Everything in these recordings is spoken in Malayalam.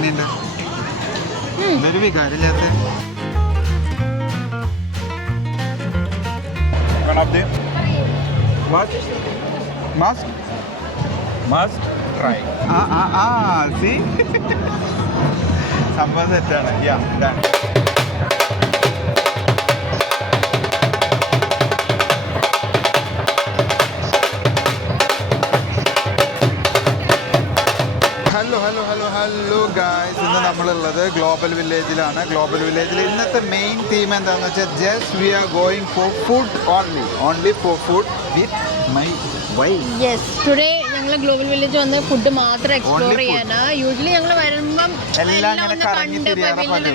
എങ്ങനെയുണ്ട്? ഇതൊരു വികാരമില്ലാത്ത സംഭവം സെറ്റാണ്. ഹലോ ഗായ്സ്, ഇന്ന് നമ്മളുള്ളത് ഗ്ലോബൽ വില്ലേജിലാണ്. ഗ്ലോബൽ വില്ലേജിൽ ഇന്നത്തെ മെയിൻ തീം എന്താണെന്ന് വെച്ചാൽ just we are going for food only for food with my wife. Yes, today ഞങ്ങൾ ഗ്ലോബൽ വില്ലേജ് വന്ന് ഫുഡ് മാത്രം എക്സ്പ്ലോർ ചെയ്യാനാ. യൂഷ്വലി ഞങ്ങൾ വരുമ്പം എല്ലാം കണ്ട്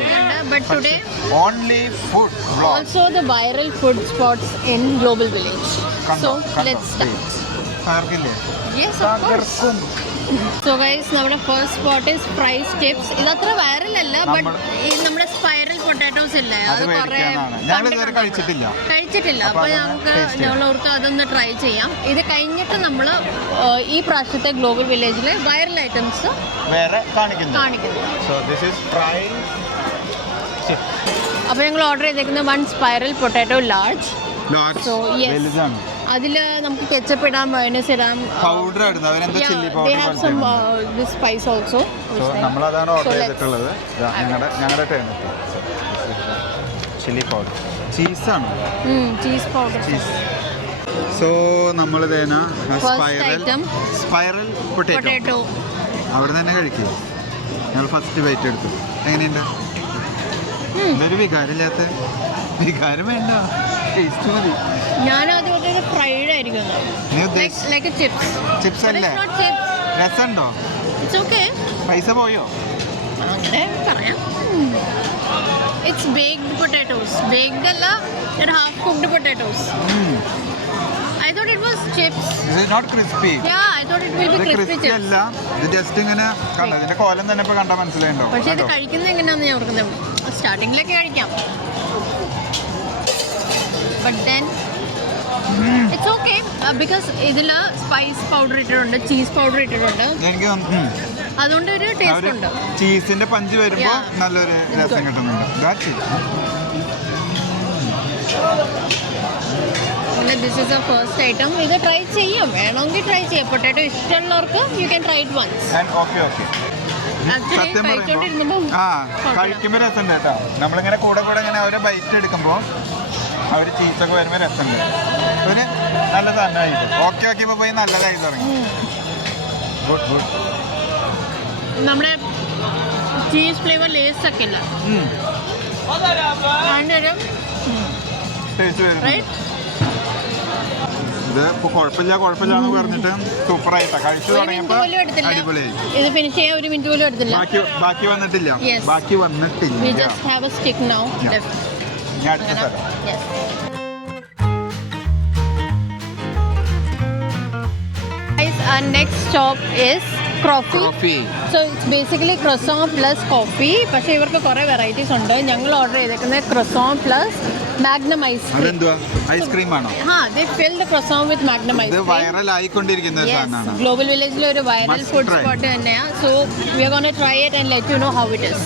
but today only food also the viral food spots in global village. So let's start. Yes, of course. So guys, നമ്മുടെ first spot is fries chips. ഇതത്ര വൈറലല്ല, ബട്ട് ഈ നമ്മുടെ സ്പൈറൽ പൊട്ടാറ്റോസ് ഇല്ലേ, അത് കുറേ കഴിച്ചിട്ടില്ല. അപ്പോൾ ഞങ്ങൾ ഓർത്ത് അതൊന്ന് ട്രൈ ചെയ്യാം. ഇത് കഴിഞ്ഞിട്ട് നമ്മൾ ഈ പ്രാവശ്യത്തെ ഗ്ലോബൽ വില്ലേജിലെ വൈറൽ ഐറ്റംസ് കാണിക്കുന്നു. അപ്പോൾ ഞങ്ങൾ ഓർഡർ ചെയ്തേക്കുന്നത് 1 spiral potato large. So yes, അതിൽ നമുക്ക് കെച്ചപ്പ് ഇടാം, മയോണൈസ് ഇടാം. They have some this spice also. നമ്മളതാണ് ഓർഡർ ചെയ്തിട്ടുള്ളത്. ഞങ്ങളുടെ ചില്ലി പൗഡർ, ചീസാണ്, ചീസ് പൗഡർ. സോ നമ്മൾ സ്പൈറൽ പൊട്ടാറ്റോ അവിടെ തന്നെ കഴിക്കുക. ഞങ്ങൾ ഫസ്റ്റ് ബൈറ്റ് എടുത്തു. എങ്ങനെയുണ്ട്? ഇതൊരു വികാരമില്ലാത്ത വികാരം വേണ്ട, ടേസ്റ്റ് മതി. ഞാൻ ആദ്യം ഫ്രൈഡ് ആയിരിക്കും. ചിപ്സ് അല്ലേ? രസമുണ്ടോ? പൈസ പോയോ? അങ്ങനെ പറയാം. It's baked potatoes. ബേക്ക്ഡ് അല്ല, half cooked potatoes. I thought it was chips. This is not crispy. Yeah, I thought it will be crispy chips. അല്ല, ഇത് ജസ്റ്റ് ഇങ്ങനെ കണ്ടോ, ഇതിന്റെ കോലം തന്നെ ഇപ്പൊ കണ്ടാൽ മനസ്സിലായിണ്ടോ? പക്ഷേ ഇത് കഴിക്കുന്നത് എങ്ങനെയാണെന്ന് ഞാൻ ഓർക്കുന്നത്. സ്റ്റാർട്ടിങ്ങിലൊക്കെ കഴിക്കാം, but then it's okay because ഇതിൽ സ്പൈസ് പൗഡർ ഇട്ടിട്ടുണ്ട്, ചീസ് പൗഡർ ഇട്ടിട്ടുണ്ട്. അതുകൊണ്ട് ഒരു ടേസ്റ്റ് ഉണ്ട്. ചീസിന്റെ പഞ്ച് വരുമ്പോ നല്ലൊരു രസം കിട്ടുന്നുണ്ട്. പിന്നെ this is a first item. ഇത് ട്രൈ ചെയ്യാം, വേണമെങ്കിൽ ട്രൈ ചെയ്യാം. പൊട്ടാറ്റോ ഇഷ്ടമുള്ളവർക്ക് you can try it once. കഴിക്കുമ്പോ രസമുണ്ട് കേട്ടോ. നമ്മളിങ്ങനെ കൂടെ ഇങ്ങനെ അവരെ ബൈറ്റ് എടുക്കുമ്പോ അവര് ചീസൊക്കെ വരുമ്പോ രസമുണ്ട്. ഒരു നല്ല സാധനമായിട്ട് ഓക്കെ പോയി നല്ലതായി തുടങ്ങി. ഗുഡ്. നമ്മുടെ ചീസ് ഫ്ലേവർ ലേസ് ഒക്കെ ഇല്ല, ഇത് ഇപ്പൊ കുഴപ്പമില്ലാന്ന് പറഞ്ഞിട്ട് സൂപ്പറായിട്ടാ കഴിച്ചു തുടങ്ങിയപ്പോ അടിപൊളിയായി. ഇത് ഫിനിഷ് ചെയ്യാൻ 1 മിനിറ്റ് പോലും എടുത്തില്ല. ബാക്കി വന്നിട്ടില്ല. We just have a stick now left. ഞാൻ അടുത്ത സ്ഥലം. Yes. Guys, our next stop is coffee. So it's basically croissant plus coffee. പക്ഷേ ഇവർക്ക് കുറേ വെറൈറ്റീസ് ഉണ്ട്. ഞങ്ങൾ ഓർഡർ ചെയ്തേക്കുന്നത് croissant plus Magnum ice cream. അതെന്തുവാ? ഐസ്ക്രീം ആണോ? They fill the croissant with Magnum ice cream. ഇത് വൈറൽ ആയിക്കൊണ്ടിരിക്കുന്ന സാധനമാണ്. ഗ്ലോബൽ വില്ലേജിലെ ഒരു വൈറൽ ഫുഡ് സ്പോട്ട് തന്നെയാണ്. So we are going to try it and let you know how it is.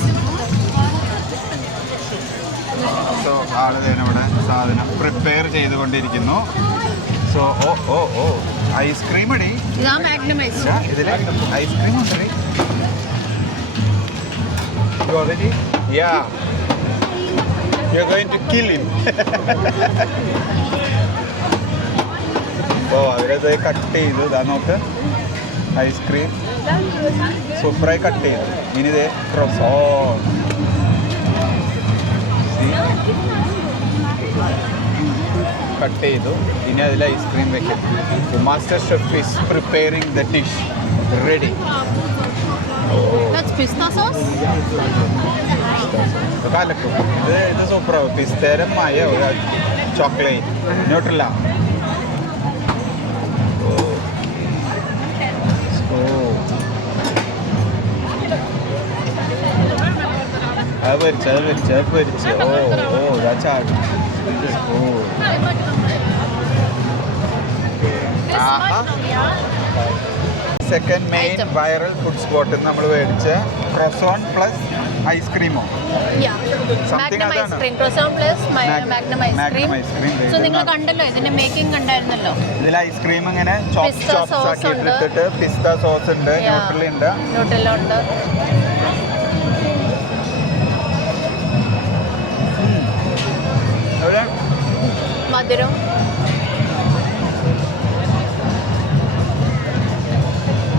So ആള് ഇവിടെ സാധനം പ്രിപ്പയർ ചെയ്തുകൊണ്ടിരിക്കുന്നു. സോ ഐസ്ക്രീം അടി, Magnum ice. ഇതിൽ ഐസ്ക്രീം ഉണ്ട്. You're going to kill him. അവരത് കട്ട് ചെയ്തു. ഇതാ നോക്ക്, ഐസ്ക്രീം സൂപ്പറായി കട്ട് ചെയ്തു. ഇനി ഇത് ക്രോസോൺ കട്ട് ചെയ്തു. ഇനി അതിൽ ഐസ്ക്രീം വെക്കും. Master chef is preparing the dish. Ready. That's pista sauce. കലക്കും. ഇത് സൂപ്പറാവും. പിസ്തേരം മയോ ചോക്ലേറ്റ് ന്യൂട്രല്ല. അത് പൊരിച്ച്. Second main Item. Viral food സ്പോട്ടിൽ നമ്മൾ മേടിച്ച ക്രോസോൺ പ്ലസ് ഐസ്ക്രീമോ Something മാഗ്നം അതാണ്. Ice cream croissant plus Magnum Magnum ice cream ice cream. So നിങ്ങൾ കണ്ടല്ലോ ഇതിന്റെ മേക്കിംഗ് കണ്ടായിരുന്നല്ലോ. ഇതിൽ ഐസ്ക്രീം ഇങ്ങനെ ചോപ്സ് Pista ചോപ്സ് sauce ആക്കി ഉണ്ട്. ഇട്ടിട്ട് പിസ്ത സോസ് ഉണ്ട്, ന്യൂട്രലി ഉണ്ട്. ന്യൂട്രല്ല ഉണ്ട്. ഒരു മധുരം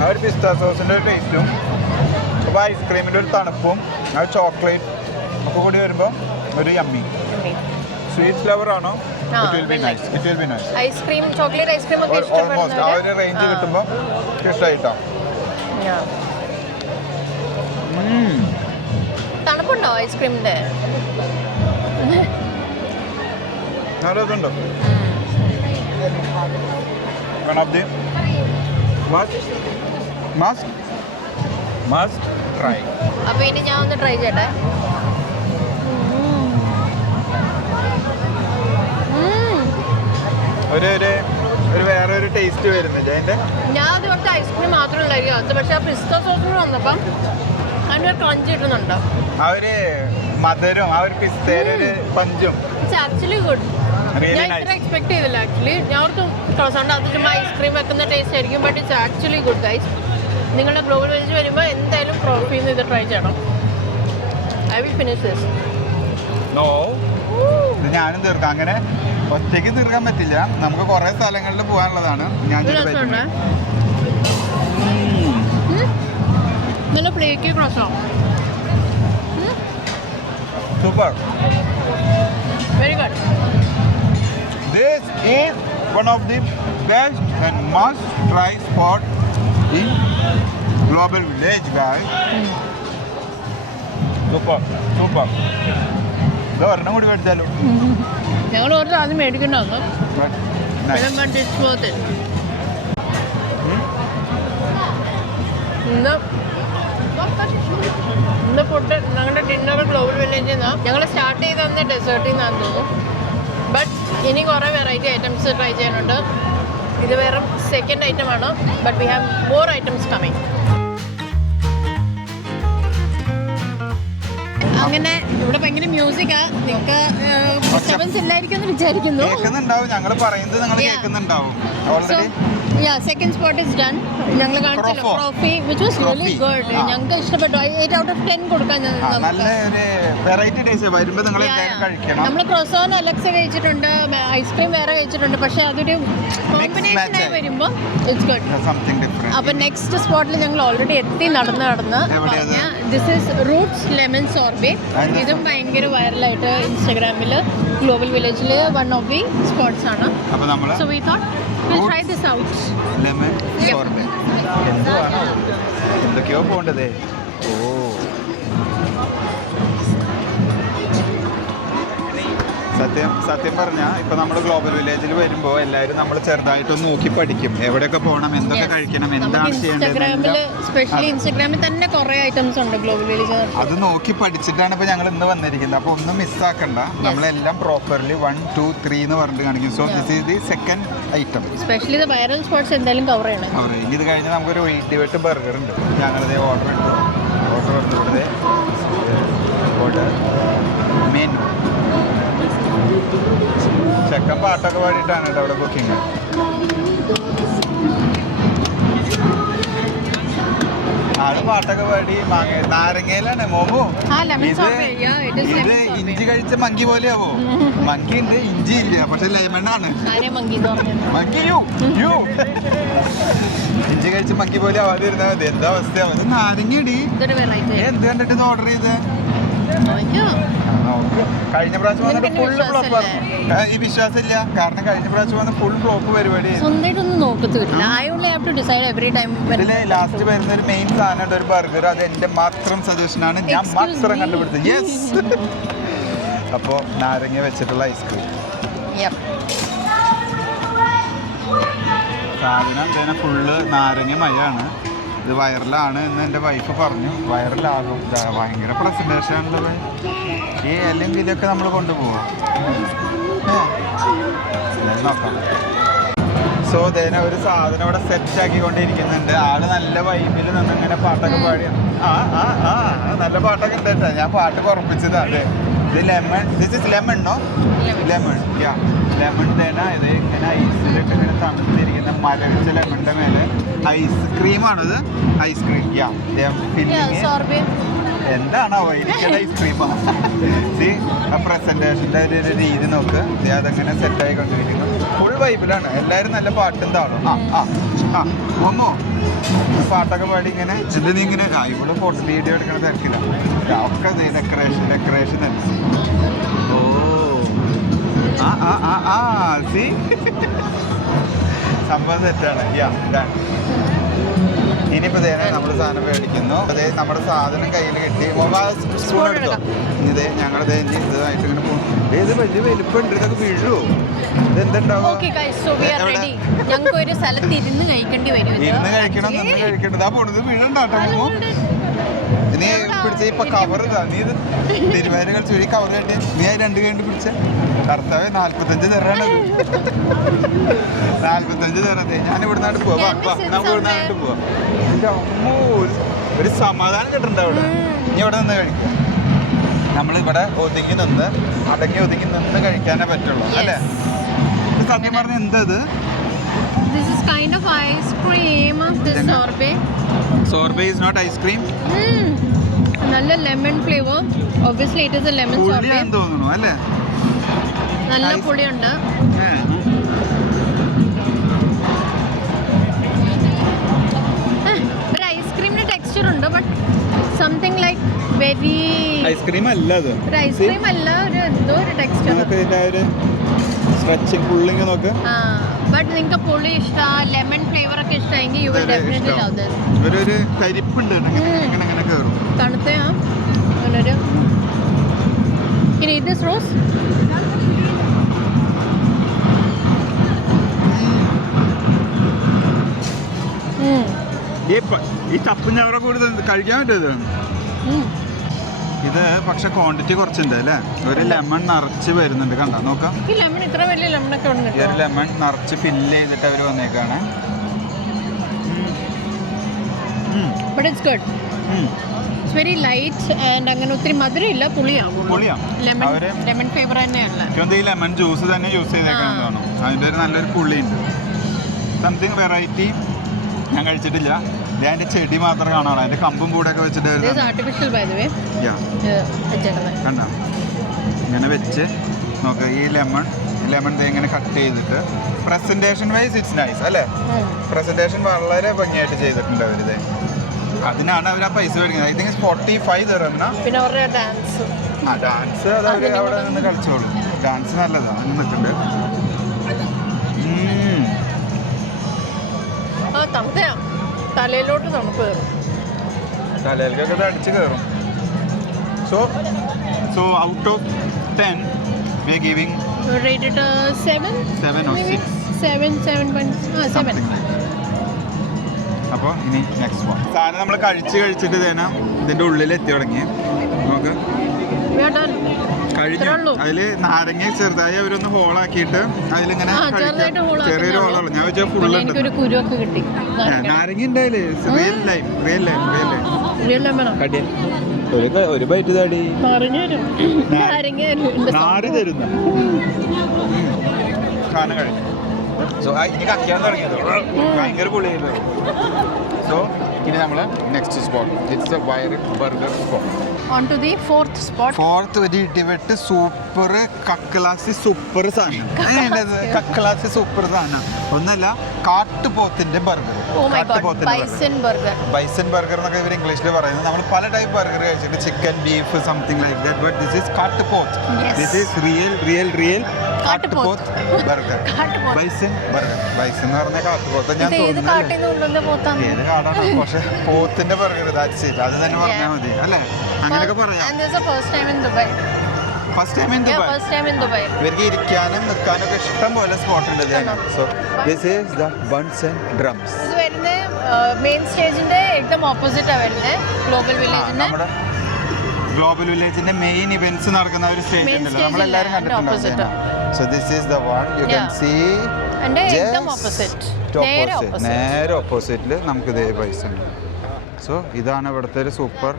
ആ ഒരു പിസ്ത സോസിന്റെ ഒരു ടേസ്റ്റും അപ്പോൾ ഐസ്ക്രീമിന്റെ ഒരു തണുപ്പും ആ ചോക്ലേറ്റ് ഒക്കെ കൂടി വരുമ്പോൾ ഒരു യമ്മി. സ്വീറ്റ് ഫ്ലേവർ ആണോ? ആ, it will be will nice, it will be nice. Ice cream chocolate ice cream ഒക്കെ ഓൾമോസ്റ്റ് ആ ഒരു റേഞ്ച് കിട്ടുമ്പോൾ ഇഷ്ടമായിട്ടോ. തണുപ്പുണ്ടോ ഐസ്ക്രീമിന്റെ? നല്ലതുണ്ട്. One of the must try. അപ്പൊ ഇനി ഞാൻ ഒന്ന് ട്രൈ ചെയ്യട്ടെ. ഒരു വേറെ ഒരു ടേസ്റ്റ് വരുന്നില്ല അതിന്റെ. ഞാൻ അതുകൊണ്ട് ഐസ്ക്രീം മാത്രമല്ല പക്ഷെ ആ പിസ്ത സോസ് കൂടെ വന്നപ്പം അതിൻ്റെ ഒരു ക്രഞ്ച് കിട്ടുന്നുണ്ട്. ആ ഒരു മധുരം, ആ ഒരു പിസ്തയുടെ ഒരു പഞ്ചും. It's actually good. Really ഞാൻ nice. ഇത്ര എക്സ്പെക്ട് ചെയ്തില്ല ആക്ച്വലി. ഞാൻ ഓർത്ത് ക്രോസോണ്ട് അത് ചുമ്മാ ഐസ്ക്രീം വെക്കുന്ന ടേസ്റ്റ് ആയിരിക്കും. But it's actually good guys. നിങ്ങളുടെ ഗ്ലോബൽ വില്ലേജ് വരുമ്പോൾ എന്തായാലും ക്രോഫിൽ നിന്ന് ഇത് ട്രൈ ചെയ്യണം. I will finish this. No, ഇത് ഞാനും തീർക്കാം. അങ്ങനെ ഒറ്റയ്ക്ക് തീർക്കാൻ പറ്റില്ല, നമുക്ക് കുറേ സ്ഥലങ്ങളിൽ പോകാനുള്ളതാണ്. ഞാൻ നല്ല flaky croissant. Super. Very good. This is one of the best and must try spot in Global Village, guys. Super, super. ഇത് ഒരെണ്ണം കൂടി മേടിച്ചാലോ? ഞങ്ങൾ കുറച്ച് ആദ്യം മേടിക്കണ്ടായിരുന്നു. ഇന്ന് ഫുഡ് ഞങ്ങളുടെ ഡിന്നർ ഗ്ലോബൽ വില്ലേജിൽ നിന്നാണ്. ഞങ്ങൾ സ്റ്റാർട്ട് ചെയ്ത് തന്നെ ഡെസേർട്ടിൽ നിന്നാന്ന് തോന്നുന്നു. ബട്ട് ഇനി കുറേ വെറൈറ്റി ഐറ്റംസ് ട്രൈ ചെയ്യാനുണ്ട്. ഇത് വേറെ സെക്കൻഡ് ഐറ്റമാണ്. But we have more items coming. അങ്ങനെ ഇവിടെ ഭയങ്കര മ്യൂസിക്കാ. നിങ്ങൾക്ക് ഡിസ്റ്റർബൻസ് ഇല്ലായിരിക്കും എന്ന് വിചാരിക്കുന്നു. കേൾക്കുന്നുണ്ടാവും, ഞങ്ങൾ പറയുന്നത് നിങ്ങൾ കേൾക്കുന്നുണ്ടാവും. Already second spot is done. ഞങ്ങൾ കാണിച്ചല്ലോ trophy which was really good. ഞങ്ങൾക്ക് ഇഷ്ടപ്പെട്ടു. 8 out of 10 കൊടുക്കാൻ. നല്ല ഒരു വെറൈറ്റി ടേസ്റ്റ് വരുമ്പോൾ നിങ്ങൾ എന്തായാലും കഴിക്കണം. നമ്മൾ ക്രോസോൺ അലക്സ കഴിച്ചിട്ടുണ്ട്, ഐസ്ക്രീം വേറെ കഴിച്ചിട്ടുണ്ട്. പക്ഷെ അതൊരു കോമ്പിനേഷൻ ആയി വരുമ്പോൾ ഇറ്റ്സ് ഗുഡ്. Something different. അപ്പൊ നെക്സ്റ്റ് സ്പോട്ടിൽ ഞങ്ങൾ ഓൾറെഡി എത്തി. നടന്ന് this is Roots lemon sorbet. ഇതും ഭയങ്കര വൈറലായിട്ട് ഇൻസ്റ്റാഗ്രാമിൽ ഗ്ലോബൽ വില്ലേജിൽ വൺ ഓഫ് ദി സ്പോട്ട്സ് ആണ്. So we thought we'll try this out. Lemon sorbet എന്തുവാണോ എന്തൊക്കെയോ പോകേണ്ടതേ. ഓ, സത്യം പറഞ്ഞാൽ ഇപ്പൊ നമ്മൾ ഗ്ലോബൽ വില്ലേജിൽ വരുമ്പോൾ എല്ലാവരും നമ്മൾ ചെറുതായിട്ടൊന്ന് നോക്കി പഠിക്കും. എവിടെയൊക്കെ പോകണം, എന്തൊക്കെ കഴിക്കണം, എന്താണ് ചെയ്യേണ്ടത്. സ്പെഷ്യലി ഇൻസ്റ്റാഗ്രാമിൽ തന്നെ കുറെ ഐറ്റംസ് ഉണ്ട് ഗ്ലോബൽ വില്ലേജ്. അത് നോക്കി പഠിച്ചിട്ടാണ് ഇപ്പൊ ഞങ്ങൾ ഇന്ന് വന്നിരിക്കുന്നത്. അപ്പൊ ഒന്നും മിസ്സാക്കണ്ട, നമ്മളെല്ലാം പ്രോപ്പർലി 1, 2, 3 എന്ന് പറഞ്ഞിട്ട് കാണിക്കും. So this is the second item. Specially ഇത് വൈറൽ സ്പോട്ട്സ് എന്തായാലും കവർ ചെയ്യണം. ഇനി ഇത് കഴിഞ്ഞാൽ നമുക്കൊരു 88 ബർഗർ ഉണ്ട്. ഞങ്ങളിത് ഓർഡർ കൊടുത്തത് മെനു. ചെക്കൻ പാട്ടൊക്കെ പാടിയിട്ടാണ് കേട്ടോ അവിടെ കുക്കിങ്. ആള് പാട്ടൊക്കെ പാടി നാരങ്ങയിലാണ് മോമോ. ഇത് ഇഞ്ചി കഴിച്ച മങ്കി പോലെയാവോ? മങ്കി ഉണ്ട്, ഇഞ്ചി ഇല്ല, പക്ഷെ ലെമണാണ്. ഇഞ്ചി കഴിച്ച മങ്കി പോലെ ആവാതിരുന്നാ മതി. എന്താ അവസ്ഥയാവും? നാരങ്ങടി എന്ത് കണ്ടിട്ട് ഇത് ഓർഡർ ചെയ്ത്? കഴിഞ്ഞ പ്രാവശ്യം വന്നിട്ട് ഫുൾ ഫ്ലോപ്പ്. ഈ വിശ്വാസം ഇല്ല, കാരണം കഴിഞ്ഞ പ്രാവശ്യം വന്ന് ഫുൾ ഫ്ലോപ്പ് പരിപാടി. ഇതില് ലാസ്റ്റ് വരുന്ന ഒരു മെയിൻ സാധനം ഒരു ബർഗർ. അത് എന്റെ മാത്രം സജഷനാണ്, ഞാൻ മാത്രം കണ്ടുപിടിച്ചത്. യെസ്. അപ്പോ നാരങ്ങ വെച്ചിട്ടുള്ള ഐസ്ക്രീം സാധനം തന്നെ ഫുള്ള് നാരങ്ങ മയാണ്. ഇത് വൈറലാണ് എന്ന് എൻ്റെ വൈഫ് പറഞ്ഞു. വൈറലാകും, ഭയങ്കര പ്രസൻറ്റേഷൻ ആണല്ലോ. ഈ അല്ലെങ്കിൽ ഇതൊക്കെ നമ്മൾ കൊണ്ടുപോകാം. നോക്കാം. സോ ദേന ഒരു സാധനം ഇവിടെ സെറ്റ് ആക്കിക്കൊണ്ടിരിക്കുന്നുണ്ട്. ആള് നല്ല വൈബിൽ നിന്ന് ഇങ്ങനെ പാട്ടൊക്കെ പാടി നല്ല പാട്ടൊക്കെ ഉണ്ട് കേട്ടോ. ഞാൻ പാട്ട് കുറപ്പിച്ചതാ. അതെ, ഇത് lemon, this is lemon no, lemon യാ ലെമൺ തേന. ഇത് ഇങ്ങനെ ഐസിലിട്ട് ഇങ്ങനെ തണുത്തിരിക്കുന്ന മരവിച്ച ലെമണിന്റെ മേലെ ഐസ്ക്രീമാണോ ഇത്? ഐസ്ക്രീം യാ ഫില്ലിങ് എന്താണോ എനിക്കത് ഐസ്ക്രീമാണ്. പ്രസന്റേഷൻ്റെ ഒരു രീതി നോക്ക്. അതങ്ങനെ സെറ്റ് ആയിക്കൊണ്ടിരിക്കുന്നു. ഫുൾ വൈബിലാണ്. എല്ലാവരും നല്ല പാട്ടും താളും. ഒന്നോ പാട്ടൊക്കെ പാടി ഇങ്ങനെ എന്ത് നീ ഇങ്ങനെ ഇവിടെ ഫോട്ടോ വീഡിയോ എടുക്കണ തിരക്കില്ല. ഒക്കെ ഡെക്കറേഷൻ തന്നെ. ഓ സി സംഭവം സെറ്റാണ്. യാ ഡൺ. ഇനിയിപ്പോൾ ഇതേ നമ്മൾ സാധനം മേടിക്കുന്നു. അതേ നമ്മുടെ സാധനം കയ്യിൽ കിട്ടി. സ്പൂൺ എടുത്തോ. ഇതേ ഞങ്ങളിതേ ഇതായിട്ട് ഇങ്ങനെ പോകും. ഇത് വലിയ വലിപ്പമുണ്ട്. ഇതൊക്കെ വീഴുമോ? ഇതെന്തുണ്ടാവും? ഇരുന്ന് കഴിക്കണം, നിന്ന് കഴിക്കേണ്ടത്. ആ പൊടുന്നത് വീഴണ്ടാട്ടോ. നീ പിടിച്ച ഇപ്പൊ കവർ ഇതാ. നീ ഇത് തിരുവാതിര ചുഴി കവർ കണ്ടി. നീ ആ 2 കണ്ടി പിടിച്ച കർത്താവേ 45 തരാണത്. 45 തരാതെ. ഞാൻ ഇവിടെ നിന്നാണ്ട് പോവാം. നമുക്ക് ഇവിടെ നിന്നാണ്ട് പോവാം. എൻ്റെ അമ്മോ, ഒരു സമാധാനം കിട്ടണ്ട അവിടെ. നീ ഇവിടെ നിന്ന് കഴിക്കുക. നമ്മളിവിടെ ഒതുങ്ങി നിന്ന് അടങ്ങി ഒതുങ്ങി നിന്ന് കഴിക്കാനേ പറ്റുള്ളൂ അല്ലേ? സത്യം പറഞ്ഞ എന്താ ഇത്? This is kind of ice cream. This sorbet. Sorbet is not ice cream. നല്ല lemon flavour. Obviously it is a lemon sorbet. പുളിയാന്ന് തോന്നുന്നു അല്ലേ? നല്ല പുളിയുണ്ട്. ഒരു ഐസ്ക്രീമിന്റെ ടെക്സ്ചർ ഉണ്ട്. But something like very ice cream അല്ല അത്. ഒരു ഐസ്ക്രീം അല്ല, ഒരു എന്തോ ഒരു ടെക്സ്ചർ. സ്ട്രെച്ചിങ് പുള്ളിങ് നോക്ക്. ബട്ട് നിങ്ങൾക്ക് പുളി ഇഷ്ടം, ലെമൺ ഫ്ലേവർ ഒക്കെ ഇഷ്ടമെങ്കിൽ you will definitely love this. ഒരു കരിപ്പുണ്ട്. ഇങ്ങനെ കയറും. തണുത്തയാ അങ്ങനൊരു. ഇനി ഇത് റോസ് ഈ ചപ്പും ചവറ കൂടി കഴിക്കാൻ പറ്റുമത്. ഇത് പക്ഷെ ക്വാണ്ടിറ്റി കുറച്ചുണ്ട് അല്ലേ? ഒരു ലെമൺ നിറച്ച് വരുന്നുണ്ട്. കണ്ടോ നോക്കാം. ഈ ലെമൺ ഇത്ര വലിയ ലെമൺ ഒക്കെ ഉണ്ട്. ഒരു ലെമൺ നിറച്ച് ഫില്ല് ചെയ്തിട്ട് അവർ വന്നേക്കാണ്. But it's good. It's very light and അങ്ങനെ ഒത്തിരി മധുരം ഇല്ല. പുളിയാണ്. ലെമൺ ഫ്ലേവർ തന്നെയല്ല. ഈ ലെമൺ ജ്യൂസ് തന്നെ യൂസ് ചെയ്തേക്കാണെന്ന് തോന്നുന്നു. അതിൻ്റെ ഒരു നല്ലൊരു പുളിയുണ്ട്. സംതിങ് വെറൈറ്റി ഞാൻ കഴിച്ചിട്ടില്ല. അതിന്റെ ചെടി മാത്രം കാണാം. അതിന്റെ കമ്പും കൂടെയൊക്കെ വെച്ചിട്ട് കണ്ട ഇങ്ങനെ വെച്ച് നോക്ക്. ഈ ലെമൺ ഇങ്ങനെ കട്ട് ചെയ്തിട്ട് പ്രസന്റേഷൻ വൈസ് ഇറ്റ്സ് നൈസ് അല്ലേ? പ്രസന്റേഷൻ വളരെ ഭംഗിയായിട്ട് ചെയ്തിട്ടുണ്ട് അവരിത്. അതിനാണ് അവർ ആ പൈസ മേടിക്കുന്നത്. ഐ തിങ്ക് 45 തരുന്ന. ഡാൻസ് അത് അവർ അവിടെ നിന്ന് കളിച്ചോളൂ. ഡാൻസ് നല്ലതാണ്. നിൽക്കുന്നുണ്ട്. തലയിലോട്ട് നമുക്ക് തലയിലേക്കൊക്കെ അടിച്ച് കയറും. So out of 10 we are giving rated 7 or 6. 7. അപ്പോൾ ഇനി നെക്സ്റ്റ് വൺ സാധനം നമ്മൾ കഴിച്ചിട്ട് തന്നെ ഇതിൻ്റെ ഉള്ളിൽ എത്തി തുടങ്ങി. നമുക്ക് കഴിഞ്ഞു. അതില് നാരങ്ങ ചെറുതായി അവരൊന്ന് ഹോളാക്കിയിട്ട് അതിലിങ്ങനെ ചെറിയൊരു ഹോളുള്ളൂ. ഞാൻ വെച്ചാൽ ഫുള്ളുണ്ട്. നാരങ്ങ ഉണ്ടായില്ലേ? ഒരു ബൈറ്റ് താടി നാര് തരുന്ന സാധനം കഴിഞ്ഞു. സോ ഇനി കക്കാൻ തുടങ്ങിയത് ഭയങ്കര പൊളിയല്ലോ. സോ ഇനി നമ്മൾ next spot. It's A burger spot. On to the fourth spot. Fourth ഒരു ഇടിവെട്ട് സൂപ്പർ കക്കളാസി സൂപ്പർ സാധനം. കക്കളാസി സൂപ്പർ സാധനം ഒന്നല്ല, കാട്ടുപോത്തിന്റെ ബർഗർ. ബൈസൺ ബർഗർ എന്നൊക്കെ ഇവർ ഇംഗ്ലീഷിൽ പറയുന്നത്. നമ്മൾ പല ടൈപ്പ് ബർഗർ കഴിച്ചിട്ട് chicken, beef, something like that. But this is കാട്ടുപോത്ത്. ദിസ് ഈസ് റിയൽ കാട്ടുപോത്ത് ബർഗർ. Bison burger. ബൈസൺ എന്ന് പറഞ്ഞാൽ കാട്ടുപോത്ത്. ഞാൻ തോന്നുന്നു ഏത് കാടാണ്. പക്ഷെ പോത്തിന്റെ ബർഗർ അത് തന്നെ പറഞ്ഞാൽ മതി അല്ലേ? അങ്ങനെയൊക്കെ പറയാം. First time in Dubai. ഇവർക്ക് ഇരിക്കാനും നിൽക്കാനും ഒക്കെ ഇഷ്ടം പോലെ സ്പോട്ട് ഉണ്ട്. So this is the buns and drums. ഇത് വരുന്നത് മെയിൻ സ്റ്റേജിന്റെ एकदम ഓപ്പോസിറ്റ് ആണ് വരുന്നത്. ഗ്ലോബൽ വില്ലേജിന്റെ മെയിൻ ഇവന്റ്സ് നടക്കുന്ന ഒരു സ്റ്റേജ് ഉണ്ടല്ലോ, നമ്മളെല്ലാവരും കണ്ടിട്ടുണ്ടാവും. So this is the one. You can see എൻ്റെ എക്ദം ഓപ്പോസിറ്റ്, നേരെ ഓപ്പോസിറ്റിൽ നമുക്ക് ഇതേ പൈസ ഉണ്ട്. സോ ഇതാണ് ഇവിടുത്തെ ഒരു സൂപ്പർ.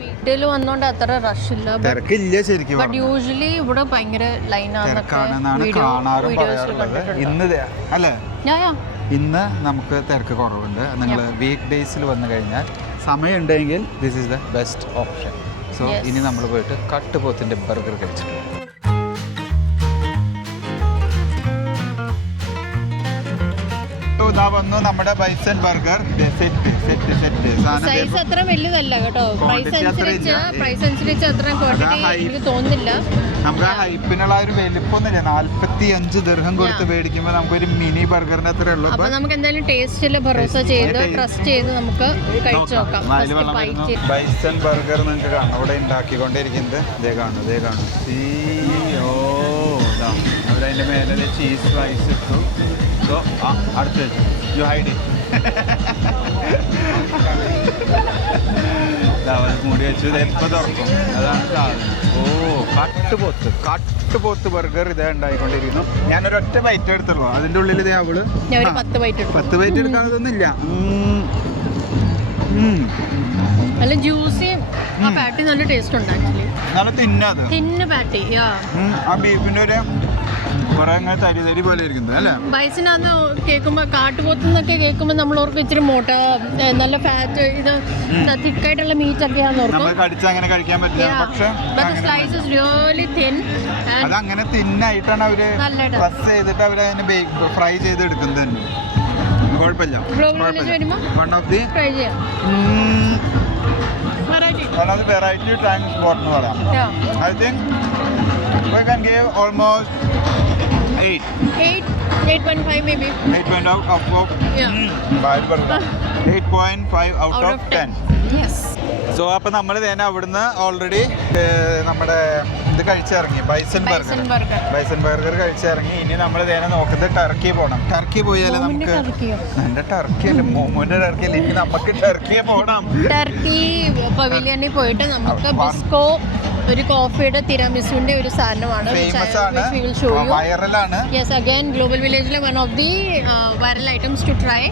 വീട്ടിൽ വന്നോണ്ട് അത്ര റഷ് ഇല്ല, തിരക്കില്ല ശരിക്കും. ബട്ട് യൂഷ്വലി ഇവിടെ ഭയങ്കര തിരക്കാണെന്നാണ് കാണാറും പറയാറുള്ളത്. ഇന്ന് അല്ലേ, ഇന്ന് നമുക്ക് തിരക്ക് കുറവുണ്ട്. നിങ്ങൾ വീക്ക് ഡേയ്സിൽ വന്നു കഴിഞ്ഞാൽ സമയം ഉണ്ടെങ്കിൽ this is the best option. So ഇനി നമ്മൾ പോയിട്ട് കട്ടുപോത്തിൻ്റെ ബർഗർ കഴിച്ചിട്ടുണ്ട്. ഇതാ വന്നു നമ്മുടെ ബൈസൺ ബർഗർ. സൈസ് അത്ര വലുതല്ല കേട്ടോ, പ്രൈസ് അനുസരിച്ച് അത്ര ക്വാണ്ടിറ്റി എനിക്ക് തോന്നുന്നില്ല. നമുക്ക് ആ ഹൈപ്പിനുള്ള ഒരു വലിപ്പമൊന്നുമില്ല. 45 ദിർഹം കൊടുത്ത് മേടിക്കുമ്പോൾ നമുക്കൊരു മിനി ബർഗറിന്റെ അത്രേ ഉള്ളൂ. അപ്പൊ നമുക്ക് എന്തായാലും ടേസ്റ്റില് ഭരോസ ചെയ്ത് ട്രസ്റ്റ് ചെയ്ത് നമുക്ക് കഴിച്ചു നോക്കാം. ബൈസൺ ബർഗർ നിങ്ങൾക്ക് കാണാം ഇവിടെ ഉണ്ടാക്കിക്കൊണ്ടിരിക്കുന്നത്. ഇതേ കാണും, ഇതേ കാണും. അവരതിന്റെ മേലെ ചീസ് റൈസ് ഇട്ടു. സോ അടുത്ത് യു ഹൈഡ് മൂടി വെച്ചു. എപ്പോൾ തുറക്കും അതാണ് സാധനം. കട്ടുപോത്ത് ബർഗർ ഇതേ ഉണ്ടായിക്കൊണ്ടിരിക്കുന്നു. ഞാനൊരൊറ്റ ബൈറ്റ് എടുത്തുള്ളൂ. അതിൻ്റെ ഉള്ളിൽ ഇതേ അവള് 10 ബൈറ്റ് എടുക്കാനതൊന്നുമില്ല. നല്ല ജ്യൂസി, ആ പാറ്റി നല്ല ടേസ്റ്റ് ഉണ്ട് ആക്ച്വലി. നല്ല തിന്നത് തിന്ന് പാറ്റി. ആ ബീഫിന്റെ ഒരു കുറെ തരി തരി പോലെ ഇരിക്കുന്നത് അല്ലേ. ബൈസിനാന്ന് കേൾക്കുമ്പോ, കാട്ടുപോത്തുന്നൊക്കെ കേൾക്കുമ്പോ നമ്മൾ ഓർക്കും ഇച്ചിരി മോട്ട, നല്ല ഫാറ്റ്, ഇത് തിക്കായിട്ടുള്ള മീറ്റ് ഒക്കെയാന്ന് ഓർക്കും. കടിച്ച് അങ്ങനെ കഴിക്കാൻ പറ്റില്ല. അത് അങ്ങനെ തിന്നായിട്ടാണ് അവര് പ്രസ് ചെയ്തിട്ട് അവര് അതിനെ ഫ്രൈ ചെയ്ത് എടുക്കുന്നത് തന്നെ. കുഴപ്പമില്ല. One of the variety time spot എന്ന് പറയാം. I think we can give almost 8.5 maybe. 8.5 out of 8.5 out of 10. Yes. So അപ്പോൾ നമ്മൾ തന്നെ അവിടുന്ന് ഓൾറെഡി നമ്മുടെ ഇത് കഴിച്ചിറങ്ങി, ബൈസൺ ബർഗർ കഴിച്ചിറങ്ങി. ഇനി നമ്മൾ തന്നെ നോക്കുന്നത് ടർക്കി പോകണം. ടർക്കി പോയാലേ നമുക്ക് എൻ്റെ ടർക്കിയല്ല, മോമോന്റെ ടർക്കിയല്ല, ഇനി നമുക്ക് ടർക്കിയെ പോകണം. ടർക്കി പവിലിയനിൽ പോയിട്ട് നമുക്ക് ബിസ്കോ, ഒരു കോഫിയുടെ തിരാമിസുവിന്റെ ഒരു സാധനമാണ്, വൈറലാണ്. യെസ്, അഗൈൻ ഗ്ലോബൽ വില്ലേജിലെ one of the viral items to try.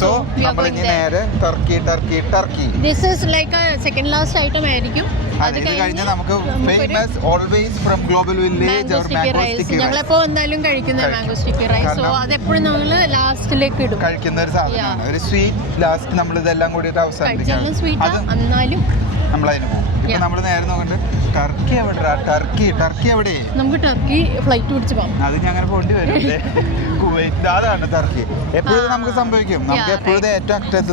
So നമ്മൾ ഇനി നേരെ Turkey. This is like a second last item ആയിരിക്കും. അത് കഴിഞ്ഞ് നമുക്ക് famous always from global village or mango sticky. ഞങ്ങളെപ്പോ എന്തായാലും കഴിക്കുന്ന മാംഗോ സ്റ്റിക്കി റൈസ്. സോ അതെപ്പോഴും നമ്മൾ ലാസ്റ്റിലേക്ക് ഇടും, കഴിക്കുന്ന ഒരു സാധനമാണ്. ഒരു സ്വീറ്റ് ലാസ്റ്റ് നമ്മൾ ഇതെല്ലാം കൂടിയിട്ട് അവസാനിപ്പിക്കും. സ്വീറ്റ് എന്നാലും നമ്മളതിന് പോകും. ഇപ്പൊ നമ്മൾ നേരെ നോക്കണ്ട് ടർക്കി എവിടെ? നമുക്ക് ടർക്കി ഫ്ലൈറ്റ് പിടിച്ച് പോകാം. അത് ഞാൻ അങ്ങനെ പോണ്ടി വരും. കുവൈറ്റ് അതാണ് ടർക്കി. എപ്പോഴും നമുക്ക് സംഭവിക്കും. നമുക്ക് എപ്പോഴും ഏറ്റവും അറ്റത്ത്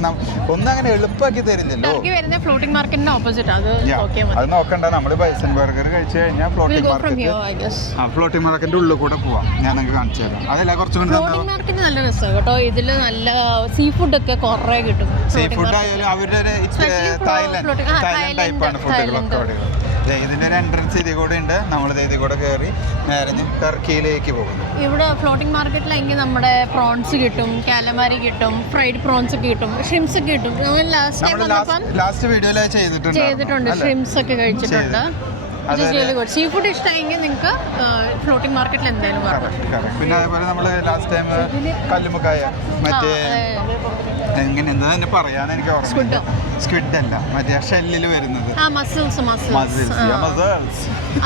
ഒന്നും അങ്ങനെ എളുപ്പമാക്കി തരില്ലല്ലോ. ടർക്കി വരുന്ന ഫ്ലോട്ടിംഗ് മാർക്കറ്റിന്റെ ഓപ്പോസിറ്റ്. അത് നോക്കണ്ട. നമ്മൾ ബൈസൺ ബർഗർ കഴിച്ചു കഴിഞ്ഞാൽ ഫ്ലോട്ടിംഗ് മാർക്കറ്റിന്റെ ഉള്ളിൽ കൂടെ പോവാം. ഞാൻ നിങ്ങൾക്ക് കാണിച്ചു തരാം. അതല്ല കുറച്ചും കൂടി ഫ്ലോട്ടിംഗ് മാർക്കറ്റ് നല്ല രസമാണ് കേട്ടോ. ഇതില് നല്ല സീ ഫുഡ് ഒക്കെ കുറെ കിട്ടും. സീ ഫുഡ് ആയാലും അവരുടെ തായ്ലൻഡ് ടൈപ്പാണ് ഫുഡുകളൊക്കെ അവിടെ. ഇതിന്റെ ഒരു എൻട്രൻസ് ഇതിൽ കൂടെ ഉണ്ട്. നമ്മൾ ഇതിൽ കൂടെ കയറി നേരെ ടർക്കിയിലേക്ക് പോകും. ഇവിടെ ഫ്ലോട്ടിംഗ് മാർക്കറ്റിലെങ്കിൽ നമ്മുടെ പ്രോൺസ് കിട്ടും, കാലമാരി കിട്ടും, ഫ്രൈഡ് പ്രോൺസ് ഒക്കെ കിട്ടും, ഷ്രിംസ് ഒക്കെ കിട്ടും. ലാസ്റ്റ് വീഡിയോയിൽ ചെയ്തിട്ടുണ്ട്. ഷ്രിംസ് ഒക്കെ കഴിച്ചിട്ടുണ്ട്. സീ ഫുഡ് ഇഷ്ടമെങ്കിൽ നിങ്ങൾക്ക് ഫ്ലോട്ടിംഗ് മാർക്കറ്റിൽ എന്തായാലും കാണാം. പിന്നെ അതേപോലെ നമ്മൾ ലാസ്റ്റ് ടൈം കല്ലുമുക്കായ മറ്റേ എങ്ങനെ എന്താ തന്നെ പറയാന്ന് എനിക്ക് ഓർമ്മ. സ്ക്വിഡ് അല്ല, മറ്റേ ഷെല്ലിൽ വരുന്നത്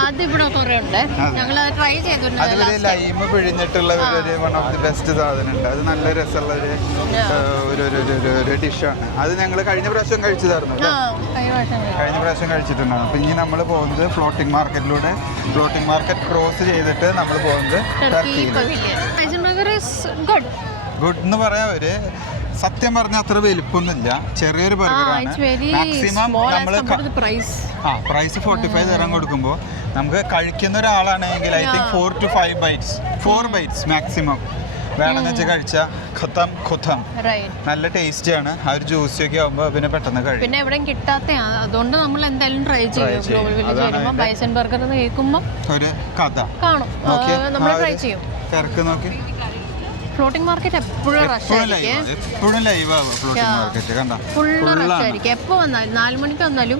അതിവിടെ കുറെ ഉണ്ട്. ഞങ്ങൾ ട്രൈ ചെയ്തിട്ടുണ്ട്. അതുപോലെ ലൈമ് പിഴിഞ്ഞിട്ടുള്ള ഒരു വൺ ഓഫ് ദി ബെസ്റ്റ് സാധനം ഉണ്ട്. അത് നല്ല രസമുള്ള ഒരു ഡിഷാണ്. അത് ഞങ്ങൾ കഴിഞ്ഞ പ്രാവശ്യം കഴിച്ചതായിരുന്നു. കഴിഞ്ഞ പ്രാവശ്യം കഴിച്ചിട്ടുണ്ടായിരുന്നു. അപ്പൊ ഇനി നമ്മൾ പോകുന്നത് ഫ്ലോട്ടിംഗ് മാർക്കറ്റ് ക്രോസ് ചെയ്തിട്ട് നമ്മൾ പോകുന്നത് ഗുഡ് എന്ന് പറയാം. ഒരു സത്യം പറഞ്ഞാൽ അത്ര വലിപ്പൊന്നുമില്ല, ചെറിയൊരു ബർഗറാണ്. മാക്സിമം നമ്മൾ പ്രൈസ് 45 തരം കൊടുക്കുമ്പോൾ നമുക്ക് കഴിക്കുന്ന ഒരാളാണെങ്കിൽ I think 4 to 5 bites maximum വേണമെന്ന് വെച്ചാൽ കഴിച്ചാൽ ഖുത്തം നല്ല ടേസ്റ്റ് ആണ്. ആ ഒരു ജ്യൂസി ഒക്കെ ആകുമ്പോൾ പിന്നെ പെട്ടെന്ന് കഴിയും. പിന്നെ എവിടെയും കിട്ടാത്ത, അതുകൊണ്ട് നമ്മൾ എന്തായാലും ട്രൈ ചെയ്യും. ഗ്ലോബൽ വില്ലേജ് വരുമ്പോൾ ബൈസൺ ബർഗർ എന്ന് കേൾക്കുമ്പോൾ ഒരു കഥ കാണും, നമ്മൾ ട്രൈ ചെയ്യും. തിരക്ക് നോക്കി. ഫ്ലോട്ടിംഗ് മാർക്കറ്റ് എപ്പോഴും ഫുള്ള് റഷ് ആയിരിക്കും. എപ്പോൾ വന്നാലും 4 മണിക്ക് വന്നാലും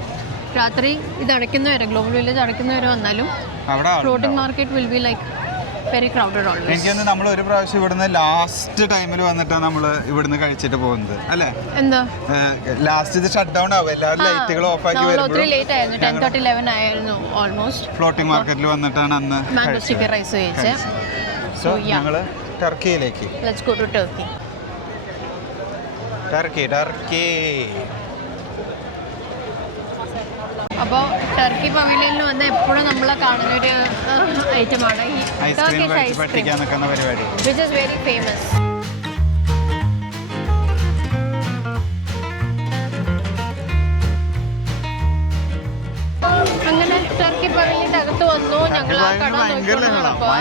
രാത്രി ഇത് അടയ്ക്കുന്നവരെ, ഗ്ലോബൽ വില്ലേജ് അടയ്ക്കുന്നവരെ വന്നാലും floating market will be like very crowded always. എനിക്കൊന്ന് നമ്മൾ ഒരു പ്രാവശ്യം ഇവിടുന്ന് ലാസ്റ്റ് ടൈമിൽ വന്നിട്ടാണ് നമ്മൾ ഇവിടുന്ന് കഴിച്ചിട്ട് പോകുന്നത് അല്ലേ? എന്താ ലാസ്റ്റ് ഇത് ഷട്ട് ഡൗൺ ആവും, എല്ലാവരും ലൈറ്റുകൾ ഓഫ് ആക്കി ഒത്തിരി ലേറ്റ് ആയിരുന്നു, 10:30-11 ആയിരുന്നു ഓൾമോസ്റ്റ്. ഫ്ലോട്ടിംഗ് മാർക്കറ്റിൽ വന്നിട്ടാണ് അന്ന് മാംഗോ ചിക്കൻ റൈസ് കഴിച്ചത്. സോ ഞങ്ങൾ ടർക്കിയിലേക്ക്. Let's go to Turkey. Turkey അപ്പോൾ ടർക്കി പവലിയനിൽ വന്ന് എപ്പോഴും നമ്മളെ കാണുന്ന ഒരു ഐറ്റമാണ് ഈ Turkish ice cream, which is very famous. അങ്ങനെ ടർക്കി പവലിയൻ്റെ അകത്ത് വന്നു. ഞങ്ങൾ ആ കട നോക്കിക്കൊണ്ടിരുന്നപ്പോൾ